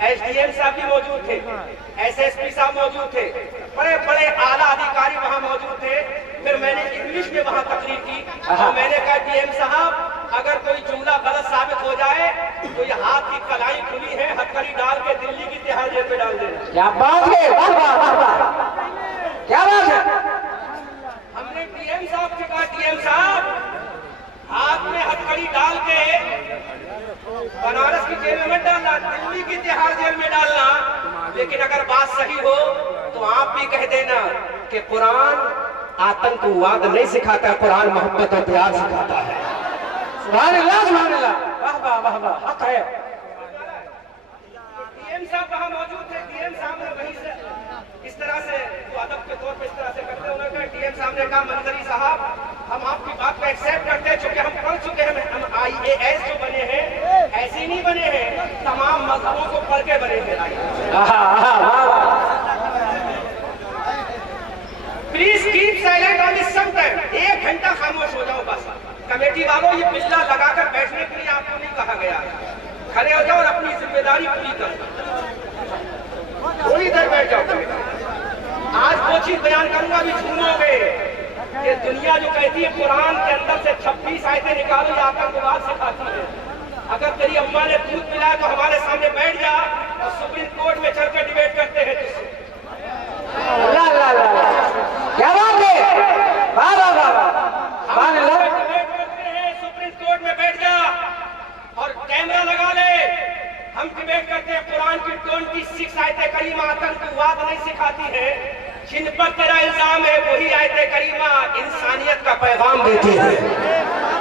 SDM साहब भी मौजूद थे, एसएसपी साहब मौजूद थे, बड़े बड़े आला अधिकारी वहां मौजूद थे। फिर मैंने इंग्लिश में वहां तकरीर की और मैंने कहा डीएम साहब अगर कोई जुमला गलत साबित हो जाए तो ये हाथ की कलाई खुली है, हथकड़ी डाल के दिल्ली की तिहाड़ जेल में डाल देना। क्या बात है, वाह वाह वाह वाह, क्या बात है। हमने डीएम साहब से कहा डीएम साहब हाथ में हथकड़ी डाल के बनारस की जेल में मत डालना, दिल्ली की तिहाड़ जेल में डालना, लेकिन अगर बात सही हो तो आप भी कह देना कि कुरान आतंकवाद नहीं सिखाता, कुरान मोहब्बत और प्यार सिखाता है। सुभान अल्लाह, सुभान अल्लाह, वाह वाह वाह वाह, हक है। डीएम साहब वहां मौजूद थे, डीएम साहब ने वहीं से इस तरह से तो अदब के तौर पे इस तरह से करते हैं। उन्होंने कहा डीएम साहब ने कहा मंजरी साहब हम आपकी बात को एक्सेप्ट करते हैं, चूंकि हम पढ़ चुके हैं, हम IAS जो बने हैं ऐसे नहीं बने हैं, तमाम मजहबों को पढ़ के बने हैं। Please keep silent on this subtext, 1 घंटा खामोश हो जाओ बस। कमेटी वालों ये बिल्ला लगाकर बैठने के लिए आपको नहीं कहा गया, खड़े हो जाओ और अपनी जिम्मेदारी पूरी करो, थोड़ी देर बैठ जाओ। आज वो चीज बयान करूंगा भी झूमोगे कि दुनिया जो कहती है कुरान के अंदर से 26 आयतें निकालो ये आतंकवाद सिखाती है। अगर तेरी अम्मा ने दूध पिलाया तो हमारे सामने बैठ जा और सुप्रीम कोर्ट में चलकर डिबेट करते हैं तुझसे। क्या बात है, वाह वाह वाह वाह, डिबेट करते हैं, सुप्रीम कोर्ट में बैठ जा और कैमरा लगा ले। हम डिबेट करते हैं कुरान की 26 आयतें करीमा आतंकवाद नहीं सिखाती है, जिन पर तेरा इल्जाम है वही आयतें करीमा इंसानियत का पैगाम देती है।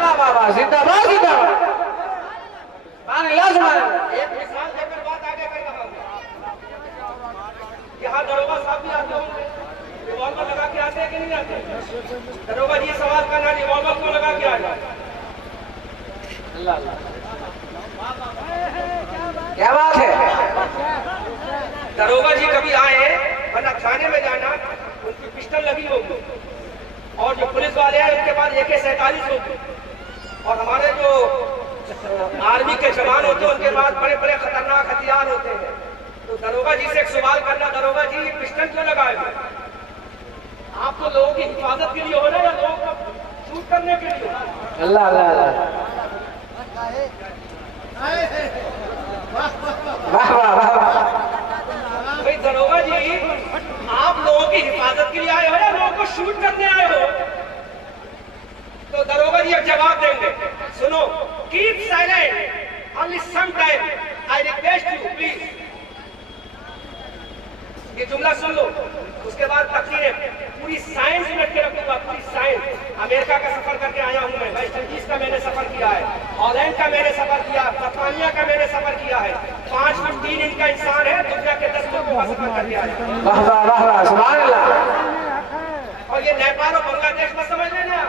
वाह वाह वाह, जिंदाबाद जिंदाबाद, सुभान अल्लाह, सुभान अल्लाह। एक मिसाल देकर बात आगे कर रहा हूँ। यहाँ दरोगा साहब भी आते होंगे, रिवॉल्वर लगा के आते हैं कि नहीं आते? दरोगा जी सवाल करना, रिवॉल्वर को लगा के आ जाए। क्या बात है। दरोगा जी कभी आए वरना थाने में जाना, उनकी पिस्टल लगी होगी और जो पुलिस वाले हैं उनके पास AK-47 होगी और हमारे जो आर्मी के जवान होते हैं उनके पास बड़े बड़े खतरनाक हथियार होते हैं। तो दरोगा जी से एक सवाल करना, दरोगा जी ये पिस्टल क्यों लगाए हुए? आप तो लोगों की हिफाजत के लिए हो रहे या लोगों को शूट करने के लिए? अल्लाह अल्लाह अल्लाह, वाह वाह वाह वाह। भाई दरोगा जी आप लोगों की हिफाजत के लिए आए हो या लोगों को शूट करने आए हो? तो दरोगा जी अब जवाब देंगे। सुनो, keep silent only some time, I request you please. ये जुमला सुन लो, उसके बाद तकरीर पूरी साइंस में के रखूंगा, पूरी साइंस। अमेरिका का सफर करके आया हूं मैं, वेस्ट इंडीज का मैंने सफर किया है, हॉलैंड का मैंने सफर किया, बर्तानिया का मैंने सफर किया है। 5 फुट 3 इंच का इंसान है, दुनिया के 10 लोगों का सफर करके आया। वाह वाह वाह वाह, सुभान अल्लाह। और ये नेपाल और बांग्लादेश में समझ लेना,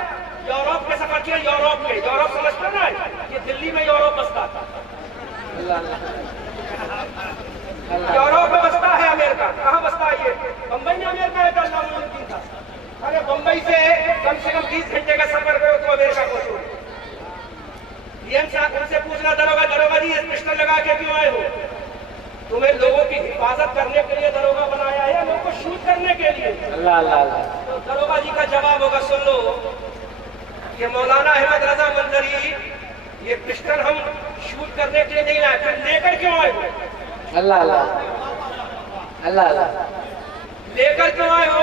यूरोप के सफर किया, यूरोप में, यूरोप समझते ना, ये दिल्ली में यूरोप बसता था, यूरोप में बसता है अमेरिका। कहाँ बसता है ये? बम्बई में अमेरिका है, अल्लाह था। अरे बम्बई से कम 20 घंटे का सफर करो तो अमेरिका पहुंचो। डीएम साहब उनसे पूछना, दरोगा जी इस पिस्टल लगा के क्यों आए हो? तुम्हें लोगों की हिफाजत करने के लिए दरोगा बनाया है या लोगों को शूट करने के लिए? अल्लाह अल्लाह अल्लाह। तो दरोगा जी का जवाब होगा, सुन लो कि मौलाना अहमद रजा मंजरी ये पिस्टल हम शूट करने के लिए नहीं लाए, फिर लेकर क्यों आए हो? अल्लाह अल्लाह अल्लाह अल्लाह। लेकर क्यों आए हो?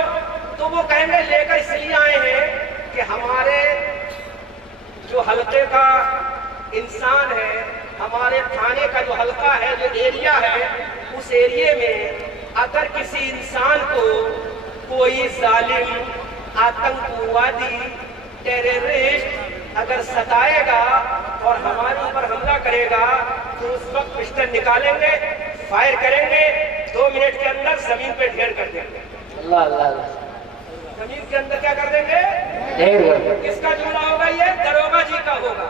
तो वो कहेंगे लेकर इसलिए आए हैं कि हमारे जो हल्के का इंसान है, हमारे थाने का जो हल्का है, जो एरिया है, उस एरिया में अगर किसी इंसान को कोई जालिम, आतंकवादी, टेररिस्ट अगर सताएगा और हमारे ऊपर हमला करेगा तो उस वक्त पिस्टल निकालेंगे, फायर करेंगे, 2 मिनट के अंदर जमीन पे ढेर कर देंगे। अल्लाह अल्लाह। जमीन के अंदर क्या कर देंगे? किसका जुमला होगा? ये दरोगा जी का होगा,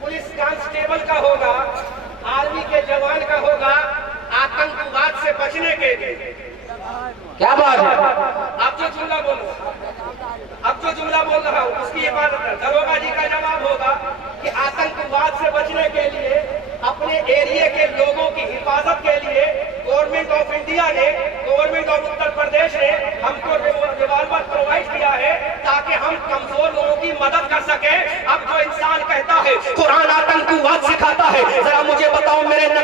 पुलिस कांस्टेबल का होगा, आर्मी के जवान का होगा, आतंकवाद से बचने के लिए। क्या बात है। अब जो जुमला बोल रहा हूँ उसकी हिफाजत है। दरोगा जी का जवाब होगा कि आतंकवाद से बचने के लिए, अपने एरिया के लोगों की हिफाजत के लिए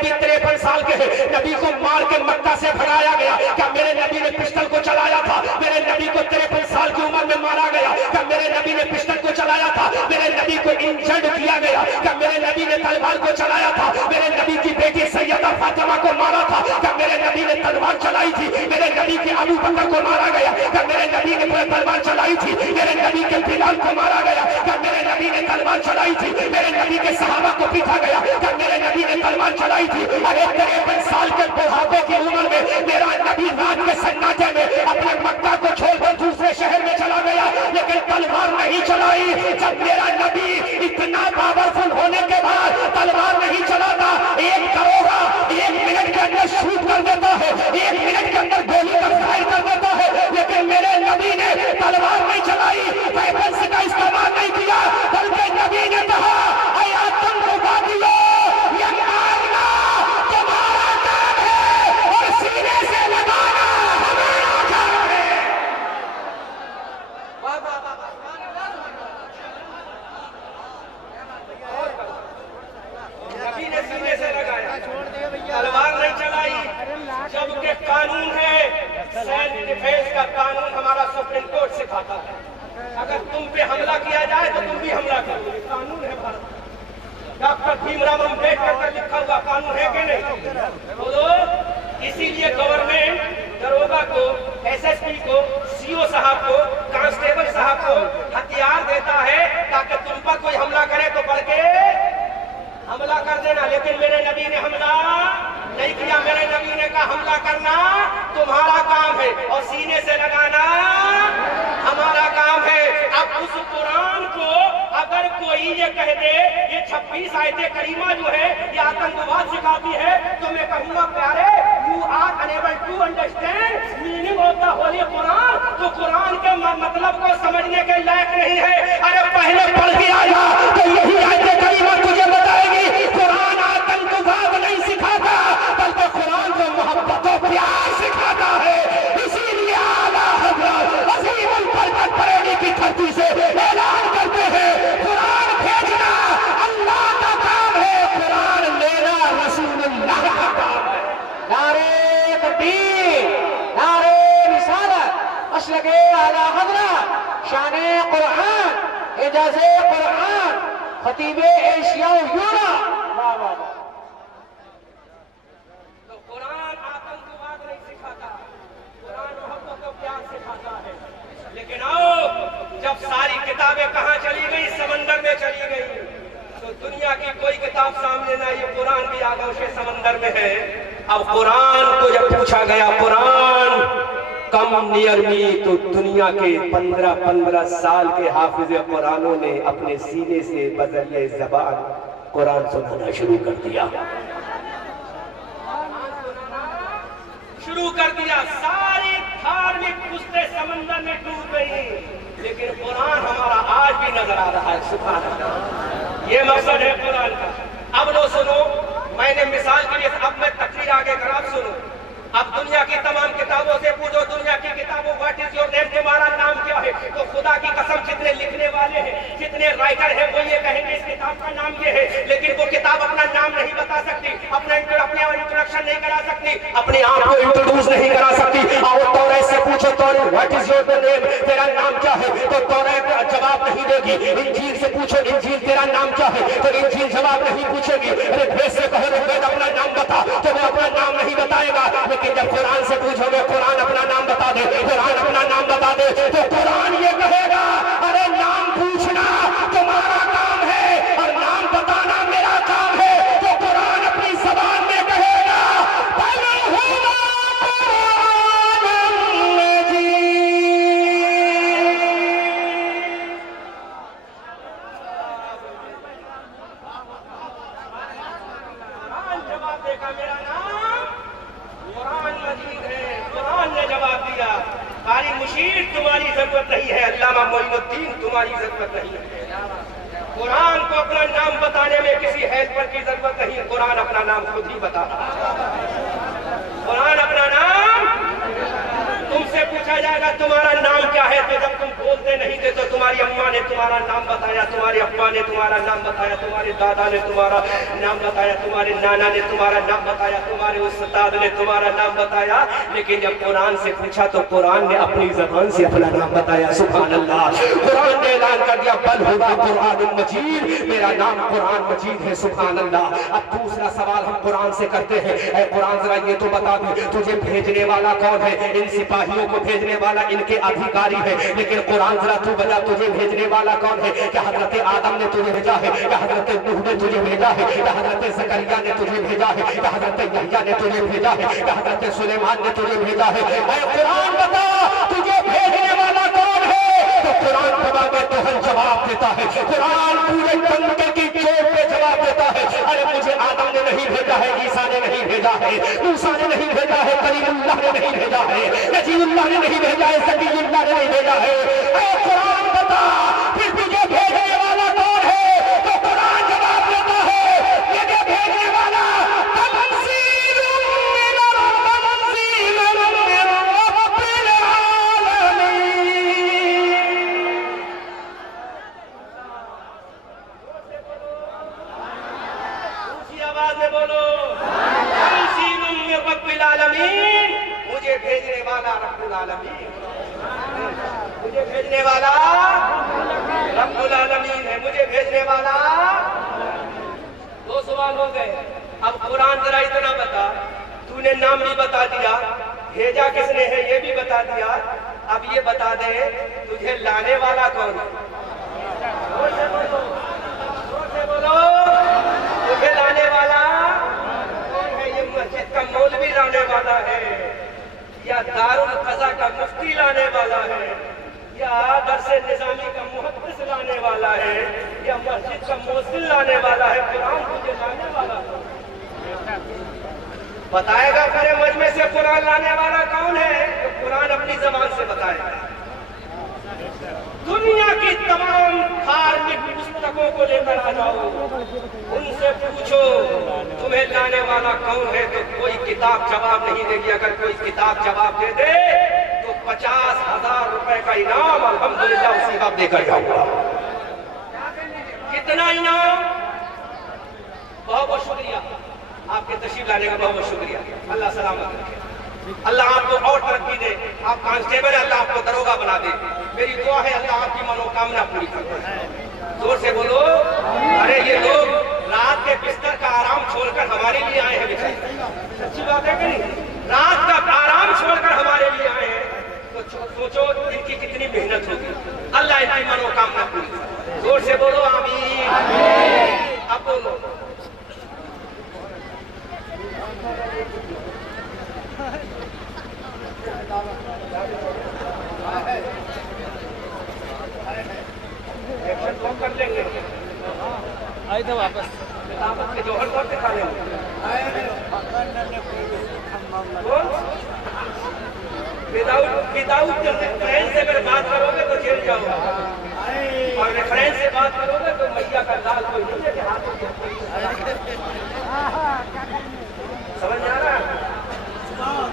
नबी 53 साल के हैं, नबी को मार के मक्का से भगाया गया, क्या मेरे नबी ने पिस्टल को चलाया था? मेरे नबी को 53 साल की उम्र में मारा गया, क्या मेरे नबी ने पिस्टल को चलाया था? मेरे नबी को इंजर्ड किया गया, क्या मेरे नबी ने तलवार को चलाया था? मेरे नबी की बेटी सैयदा फातिमा को मारा था, क्या मेरे नबी ने तलवार चलाई थी? मेरे नबी के अबू बकर को मारा गया, क्या मेरे नबी ने तलवार चलाई थी? मेरे नबी के बिलाल को मारा गया, क्या मेरे नबी ने तलवार चलाई थी? मेरे नबी के सहाबा को पीटा गया, क्या मेरे नबी ने तलवार चलाई थी? अरे 53 साल के बुढ़ापे की उम्र में मेरा नबी रात के सन्नाटे में अपने मक्का को छोड़कर दूसरे शहर में चला गया, लेकिन तलवार नहीं चलाई। जब मेरा नबी इतना पावरफुल होने के बाद तलवार नहीं चलाता, एक दरोगा 1 मिनट के अंदर शूट कर देता है, 1 मिनट के अंदर गोली का फायर कर देता है, लेकिन मेरे नबी ने तलवार नहीं चलाई, वेपन्स का इस्तेमाल नहीं किया, बल्कि नबी ने कहा ऐ आतंकवादियों, ये मारना तुम्हारा काम है और सीने से लगाना हमारा काम है। नबी ने सीने से लगाया, तलवार नहीं चलाई, जबकि कानून है, सेल्फ डिफेंस का कानून हमारा सुप्रीम कोर्ट सिखाता है। अगर तुम पे हमला किया जाए तो तुम भी हमला करोगे, कानून है भारत। डॉक्टर भीमराव अम्बेडकर का लिखा हुआ कानून है कि नहीं? बोलो। इसीलिए गवर्नमेंट दरोगा को, एसएसपी को, सीओ साहब को, कांस्टेबल साहब को हथियार देता है ताकि तुम पर कोई हमला करे तो बढ़ के हमला कर देना। लेकिन मेरे नबी ने हमला नहीं किया, मेरे नबी ने कहा हमला करना तुम्हारा काम है और सीने से लगाना हमारा काम है। अब उस कुरान को अगर कोई ये कह दे ये 26 आयते करीमा जो है ये आतंकवाद सिखाती है, तो मैं कहूंगा प्यारे you are unable to understand meaning of the holy Quran. तो कुरान के मतलब को समझने के लायक नहीं है। अरे पहले पढ़ के आया तो यही आयते करीमा तुझे बताएगी कुरान आतंकवाद नहीं सिखाता, बल्कि कुरान को मोहब्बत और प्यार सिखाता है। इसीलिए आला हज़रत अज़ीमुल बरकत बरेली की धरती से ऐलान करते हैं कुरान भेजना अल्लाह का काम है, कुरान लेना रसूलुल्लाह का काम है। नारे तकबीर, नारे रिसालत, मसलके आला हज़रत, शाने कुरान, एजाज़े कुरान, खतीबे एशिया और यूरोप। वाह वाह वाह। तो कुरान आतंकवाद नहीं सिखाता, कुरान मोहब्बत और प्यार सिखाता है। लेकिन आओ जब सारी किताबें कहाँ चली गई, समंदर में चली गई, तो दुनिया की कोई किताब सामने ना, ये कुरान भी आगोश समंदर में है। अब कुरान को जब पूछा गया कुरान कम नियर मी, तो दुनिया के 15-15 साल के हाफिज कुरानों ने अपने सीने से बजरिए ज़बान कुरान सुनाना शुरू कर दिया, सारी धार्मिक पुस्तकें समंदर में डूब गई, लेकिन कुरान हमारा आज भी नजर आ रहा है। सुभान अल्लाह, ये मकसद है कुरान का। अब लो सुनो, मैंने मिसाल के लिए अब मैं तकरीर आगे कर, आप सुनो। अब दुनिया की तमाम किताबों से पूछो, दुनिया की किताबों व्हाट इज योर नेम, तुम्हारा नाम क्या है, तो खुदा की कसम जितने लिखने वाले हैं, जितने राइटर हैं, वो ये कहेंगे इस किताब का नाम ये है, लेकिन वो किताब अपना नाम नहीं बता सकती, अपने इंट्रोडक्शन नहीं करा सकती, अपने आप को इंट्रोड्यूस नहीं करा सकती। और तौरात से पूछो तौरात व्हाट इज योर नेम, तेरा नाम क्या है, तो तौरात जवाब नहीं देगी। इंजील से पूछो इंजील तेरा नाम क्या है, तो इंजील जवाब नहीं पूछेगी। अरे वेद से कहो वेद अपना नाम बता, तो वो अपना नाम नहीं बताएगा। लेकिन जब कुरान से पूछोगे कुरान अपना नाम बता दे, कुरान अपना नाम बता दे, तो कुरान ये कहेगा अरे नाम पूछना तुम्हारा काम है और नाम बताना मेरा काम है। तो कुरान अपनी ज़बान में कहेगा जवाब देगा मेरा नाम कुरान मजीद है। कुरान ने जवाब दिया कारी मुशीर तुम्हारी जरूरत नहीं है, अल्लामा मोइनुद्दीन तुम्हारी जरूरत नहीं है। कुरान को अपना नाम बताने में किसी हेल्पर की जरूरत नहीं है, कुरान अपना नाम खुद ही बताता। कुरान अपना नाम, तुमसे पूछा जाएगा तुम्हारा नाम क्या है, तो जब तुम बोलते नहीं पूछते तो तुम्हारी अम्मा ने तुम्हारा नाम बताया, तुम्हारे अब्बा ने तुम्हारा नाम बताया, तुम्हारे दादा ने तुम्हारा नाम बताया, तुम्हारे नाना ने तुम्हारा नाम बताया, तुम्हारे उस्ताद ने तुम्हारा नाम बताया, लेकिन जब कुरान से पूछा तो कुरान ने अपनी ज़बान से अपना नाम बताया। सुभान अल्लाह। कुरान ने ऐलान कर दिया बल हुवा कुरान मजीद, मेरा नाम कुरान मजीद है। सुभान अल्लाह। अब दूसरा सवाल हम कुरान से करते हैं, ऐ कुरान जरा ये तो बता दे तुझे भेजने वाला कौन है? इन सिपाहियों को भेजने वाला इनके अधिकारी है, लेकिन कुरान जरा तू बता तुझे भेजने वाला कौन है? क्या हजरत आदम ने तुझे भेजा है? क्या हजरत नूह ने तुझे भेजा है? क्या हजरत ज़करिया ने तुझे भेजा है? क्या हजरत यहया ने तुझे भेजा है? क्या हजरत सुलेमान ने तुझे भेजा है? ऐ कुरान बता तुझे भेजने वाला कौन है? तो कुरान तो हर जवाब देता है। कुरान पूरे डंके की चोट पे जवाब देता है, अरे मुझे आदम ने नहीं भेजा है, ईसा ने नहीं भेजा है, मूसा ने नहीं भेजा है, कलीमुल्लाह ने नहीं भेजा है, नजीमुल्लाह ने नहीं भेजा है, सकीयुल्लाह ने नहीं भेजा है। ऐ कुरान बता फिर तुझे भेजने वाला कौन है? तो कुरान जवाब देता है मुझे भेजने वाला तमसीलुम मिन तमसीलुम मिन रब्बिल आलमीन। ऊंची आवाज में बोलो, तमसीलुम मिन रब्बिल आलमीन, मुझे भेजने वाला रब्बुल आलमीन, मुझे भेजने वाला रब्बुल आलमीन है, मुझे भेजने वाला। दो सवाल हो गए। अब कुरान जरा इतना बता, तूने नाम भी बता दिया, भेजा किसने है ये भी बता दिया, अब ये बता दे तुझे लाने वाला कौन है? जोर से बोलो, जोर से बोलो, तुझे लाने वाला कौन है? ये मस्जिद का मौलवी लाने वाला है, या दारुल क़ज़ा का मुफ्ती लाने वाला है, या दरसे निज़ामी का मुहद्दिस लाने वाला है, या मस्जिद का मुअज्जिन लाने वाला है? कुरान तुझे लाने वाला बताएगा। मेरे मजमे से कुरान लाने वाला कौन है? तो कुरान अपनी ज़बान से बताएगा। दुनिया की तमाम धार्मिक पुस्तकों को लेकर आ जाओ, उनसे पूछो तुम्हें लाने वाला कौन है, तो कोई किताब जवाब नहीं देगी। अगर कोई किताब जवाब दे दे तो 50,000 रुपए का इनाम अल्हम्दुलिल्लाह उसी का देकर जाऊंगा। कितना इनाम? बहुत बहुत शुक्रिया, आपके तशरीफ लाने का बहुत बहुत शुक्रिया। अल्लाह सलामत रखे, अल्लाह आपको और तरक्की दे। आप कांस्टेबल है, अल्लाह आपको दरोगा बना दे। मेरी दुआ है अल्लाह आपकी मनोकामना पूरी कर दे। जोर से बोलो। अरे ये लोग रात के बिस्तर का आराम छोड़कर हमारे लिए आए हैं बेचारे, सच्ची बात है कि नहीं? रात का आराम छोड़कर हमारे लिए आए हैं, तो सोचो इनकी कितनी मेहनत होगी। अल्लाह इनकी मनोकामना पूरी करे। जोर से बोलो आमीन। अब बोलो। एक्शन कर लेंगे, आए थे वापस किताबत के जोहर कौन से खा लेंगे? विदाउट रेफरेंस से अगर बात करोगे तो जेल जाओगे, और रेफरेंस से बात करोगे तो मैया का लाल कोई नहीं है कि हाथ समझ में आ रहा है?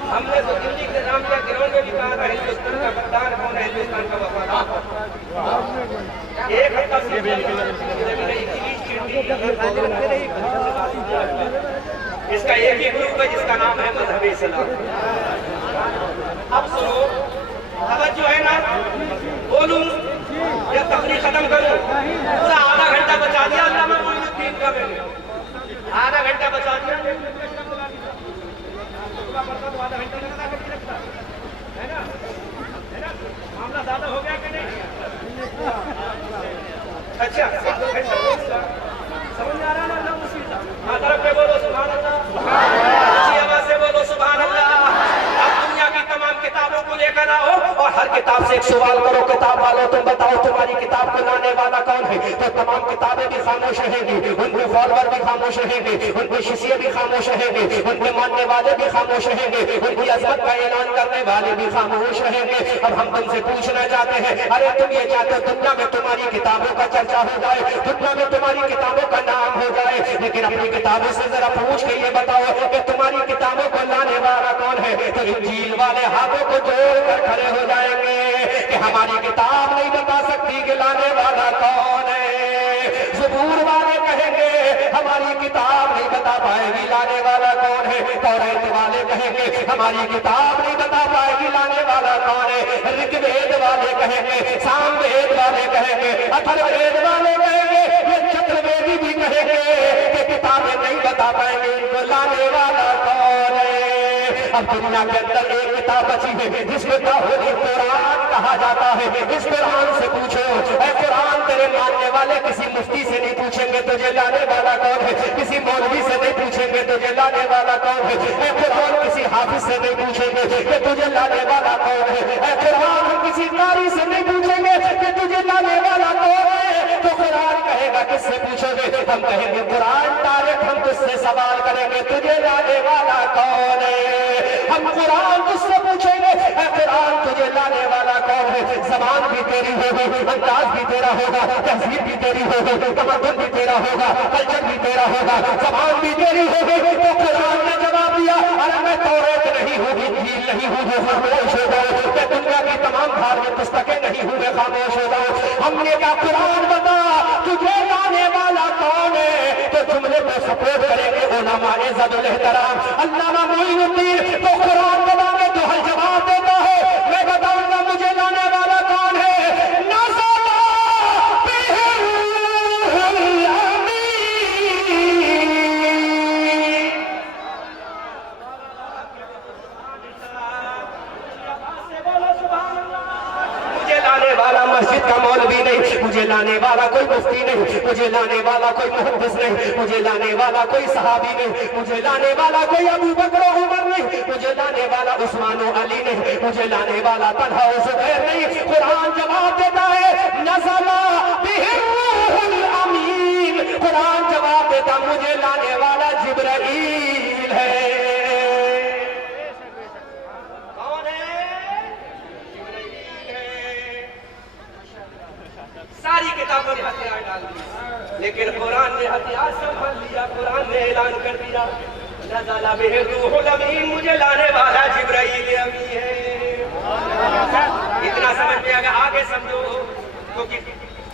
हमने तो दिल्ली के रामलीला ग्राउंड में भी कहा था हिंदुस्तान का गद्दार कौन है, हिंदुस्तान का वफादार। एक हफ्ता से इसका एक ही ग्रुप है जिसका नाम है मजहबी इस्लाम। अब सुनो, तवज्जो है ना? बोलूं या तकरीर खत्म करूं? पूरा आधा घंटा बचा दिया अल्लामा मोइनुद्दीन का मैंने, आधा घंटा बचा दिया। तो आधा घंटा लगता है ना, है ना? मामला ज्यादा हो गया कि नहीं? अच्छा समझ आ रहा है ना? हाँ, तरफ पे बोलो सुभान अल्लाह, अच्छी आवाज से बोलो सुभान अल्लाह। अब दुनिया की तमाम किताबों को लेकर आओ और हर किताब से एक सवाल करो, किताब वालों तुम बताओ तुम्हारी किताब को लाने वाला कौन है? तो तमाम किताबें भी खामोश रहेंगी, उनके फॉलोअर भी खामोश रहेंगे, उनके शिष्य भी खामोश रहेंगे, उनके मानने वाले भी खामोश रहेंगे, उनकी अज़मत का ऐलान करने वाले भी खामोश रहेंगे। अब हम तुमसे पूछना चाहते हैं, अरे तुम ये चाहते हो दुनिया में तुम्हारी किताबों का चर्चा हो जाए, दुनिया में तुम्हारी किताबों का नाम हो जाए, लेकिन अपनी किताबों से जरा पूछ के ये बताओ कि तुम्हारी किताबों को लाने वाला कौन है? तो इंजील वाले हाथों को जोड़ कर खड़े हो जाएंगे। कि हमारी किताब नहीं बता सकती कि लाने वाला कौन है। ज़बूर वाले कहेंगे हमारी किताब नहीं बता पाएगी लाने वाला कौन है। तौरात वाले कहेंगे हमारी किताब नहीं बता पाएगी लाने वाला कौन है। ऋग्वेद वाले कहेंगे, सामवेद वाले कहेंगे, अथर्ववेद वाले कहेंगे, ये चतुर्वेदी भी कहेंगे कि किताबें नहीं बता पाएंगे इनको लाने वाला कौन है। अब दुनिया के अंदर एक किताब बची है जिसको कुरान कहा जाता है। इस कुरान से पूछो, ऐ कुरान तेरे मानने वाले किसी मुफ्ती से नहीं पूछेंगे तुझे लाने वाला कौन है, किसी मौलवी से नहीं पूछेंगे तुझे लाने वाला कौन है। ऐ कुरान किसी हाफिज से नहीं पूछेंगे कि तुझे लाने वाला कौन है। ऐ कुरान हम किसी कारी से नहीं पूछेंगे कि तुझे लाने वाला कौन है। तो कुरान कहेगा किससे पूछोगे? हम कहेंगे कुरान तारीख, हम तुझसे सवाल करेंगे तुझे लाने वाला कौन है। हम कुरान तुझसे पूछेंगे ऐ कुरान तुझे लाने वाला कौन है। ज़बान भी तेरी होगी, अंदाज भी तेरा होगा, तहजीब भी तेरी होगी, तमद्दुन भी तेरा होगा, कल्चर भी तेरा होगा, ज़बान भी तेरी होगी। तो कुरान ने जवाब दिया अरे मैं तौरात नहीं हूँ, इंजील नहीं हूँ, खामोश हो जाओ। मैं दुनिया की तमाम धार्मिक पुस्तकें नहीं हूँ, मैं खामोश हो जाओ। हमने कहा कुरान बता तुझे लाने वाला कौन है। तो जुमले को सपोर्ट करेंगे उलमा इज़्ज़तुल एहतराम अल्लामा मोइनुद्दीन। तो कुरान बताने तो हर जवाब देता है, मैं बताऊंगा मुझे लाने वाला कौन है। नज़ला बिहिल अमीन। मुझे लाने वाला मस्जिद का मौलवी नहीं, मुझे लाने वाला कोई मुफ्ती नहीं, मुझे लाने वाला कोई मुहद्दिस नहीं, मुझे लाने वाला कोई सहाबी नहीं, मुझे लाने वाला कोई अबू बकर उमर नहीं, मुझे लाने वाला उस्मान अली नहीं, मुझे लाने वाला तलहा ज़ुबैर नहीं। कुरान जवाब देता है नज़ला बिहिल अमीन। कुरान जवाब देता मुझे लाने वाला जिब्राईल है। कौन है? जिब्राईल है। सारी किताबों ने हथियार डाल दिए, लेकिन कुरान ने हथियार संभाल लिया। कुरान ने ऐलान कर दिया नज़ला बिहिल रूहुल अमीन, मुझे लाने वाला जिब्राईल अमीन है। इतना समझ में आगे आगे समझो, क्योंकि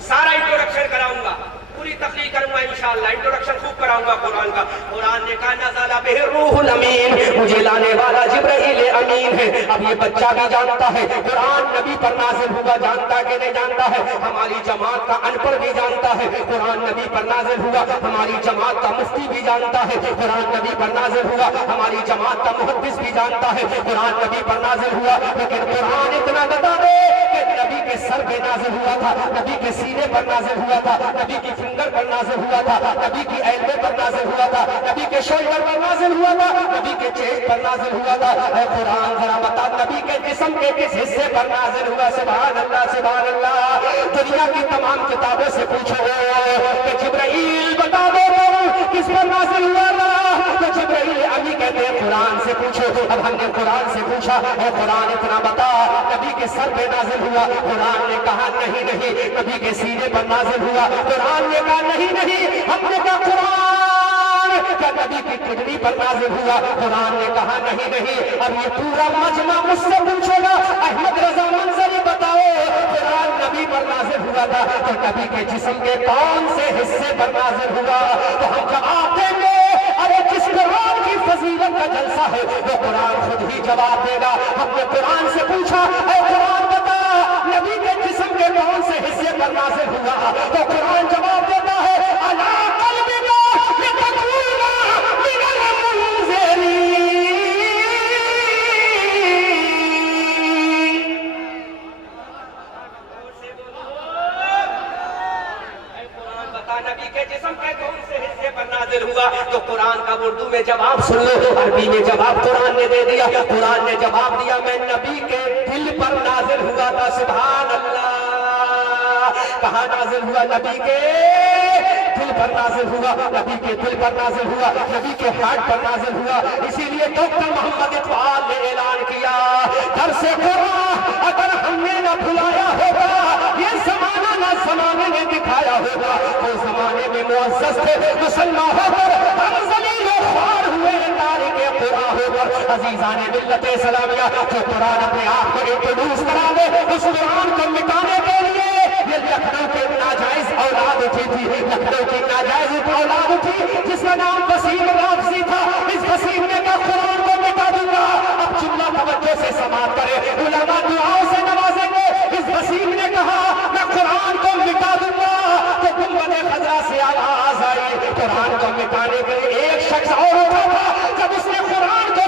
सारा इंट्रोडक्शन कराऊंगा, पूरी तकलीफ करूंगा इंशाअल्लाह, इंट्रोडक्शन खूब कराऊंगा कुरान का। कुरान ने कहा नज़ला बिहिर रूहुल अमीन, मुझे लाने वाला जिब्राईल अमीन है। अब ये बच्चा भी जानता है कुरान नबी पर नाज़िल हुआ, जानता कि नहीं जानता है। हमारी जमात का अनपढ़ भी जानता है कुरान नबी पर नाज़िल हुआ, हमारी जमात का मुफ्ती भी जानता है कुरान नबी पर नाज़िल हुआ, हमारी जमात का मुहद्दिस भी जानता है कुरान नबी पर नाज़िल हुआ। लेकिन कुरान इतना बता दे कि नबी के सर पे नाज़िल हुआ था, नबी के सीने पर नाज़िल हुआ था, नबी की फिंगर पर नाज़िल हुआ था, नबी की एल्बे पर नाज़िल हुआ था, नबी के शोल्डर पर नाज़िल हुआ था, नबी के चेस्ट पर नाज़िल हुआ था। ऐ कुरान जरा बता नबी के जिस्म के किस हिस्से पर नाज़िल हुआ? सुभान अल्लाह, सुभान अल्लाह। दुनिया की तमाम किताबों से पूछो कि जिब्राईल बता दो किस पर नाज़िल हुआ था, तो जिब्राईल अभी कहते हैं कुरान से पूछो। अब हमने कुरान से पूछा है कुरान इतना बता नबी के सर पे नाज़िल हुआ? कुरान ने कहा नहीं नहीं, नबी के सीने पर नाज़िल हुआ। कुरान ने कहा नहीं नहीं, हमने कहा कुरान का नबी की किडनी पर नाज़िल हुआ। कुरान ने कहा नहीं नहीं। अब ये पूरा मजमा मुझसे पूछेगा अहमद रजा मंजरी बताओ कुरान नबी पर नाज़िल हुआ था तो नबी के जिस्म के कौन से हिस्से पर नाज़िल हुआ? तो हम जवाब देंगे अरे जिस कुरान की फजीलत का जलसा है वो कुरान खुद ही जवाब देगा। हमने कुरान से पूछा ऐ कुरान बता नबी के जिस्म के कौन से हिस्से पर नाज़िल हुआ? तो कुरान जवाब देता है अला क़ल्बिका लितकूना मिनल मुनज़िरीन। नबी के जिस्म के कौन से हिस्से पर नाज़िल हुआ? तो कुरान का उर्दू में जवाब सुन लो, अरबी में जवाब कुरान ने दे दिया। कुरान ने जवाब दिया मैं नबी के दिल पर नाज़िल हुआ था। सुभान अल्लाह। कहाँ नाज़िल हुआ? नबी के दिल पर नाज़िल हुआ, नबी के दिल पर नाज़िल हुआ, नबी के हार्ट पर नाज़िल हुआ। इसीलिए डॉक्टर मोहम्मद इक़बाल ने ऐलान किया घर से कुरान अगर हमने न भुलाया होगा ये ज़माना न ज़माने ने दिखाया होगा। तो ज़माने में मुअज़्ज़ज़ थे मुसलमान होकर हम ज़लील व ख्वार और हुए तारीखे खुदा होकर अजीजान मिल्लत इस्लामिया जो कुरान अपने आप को इंट्रोड्यूस करा दे उस कुरान को मिटाने के लिए ये लखनऊ के नाजायज औलाद उठी थी, लखनऊ की नाजायज औलाद उठी जिसका नाम वसीम राफजी था। इस वसीम ने कहा कुरान को मिटा दूंगा। अब जुमला तवज्जो से समाप्त करे, उलमा दुआओं से नवाजेंगे। इस वसीम ने कहा मैं कुरान को मिटा दूंगा तो गुंबद खजरा से आवाज आई कुरान को मिटाने के लिए एक शख्स और उठा था। जब उसने कुरान को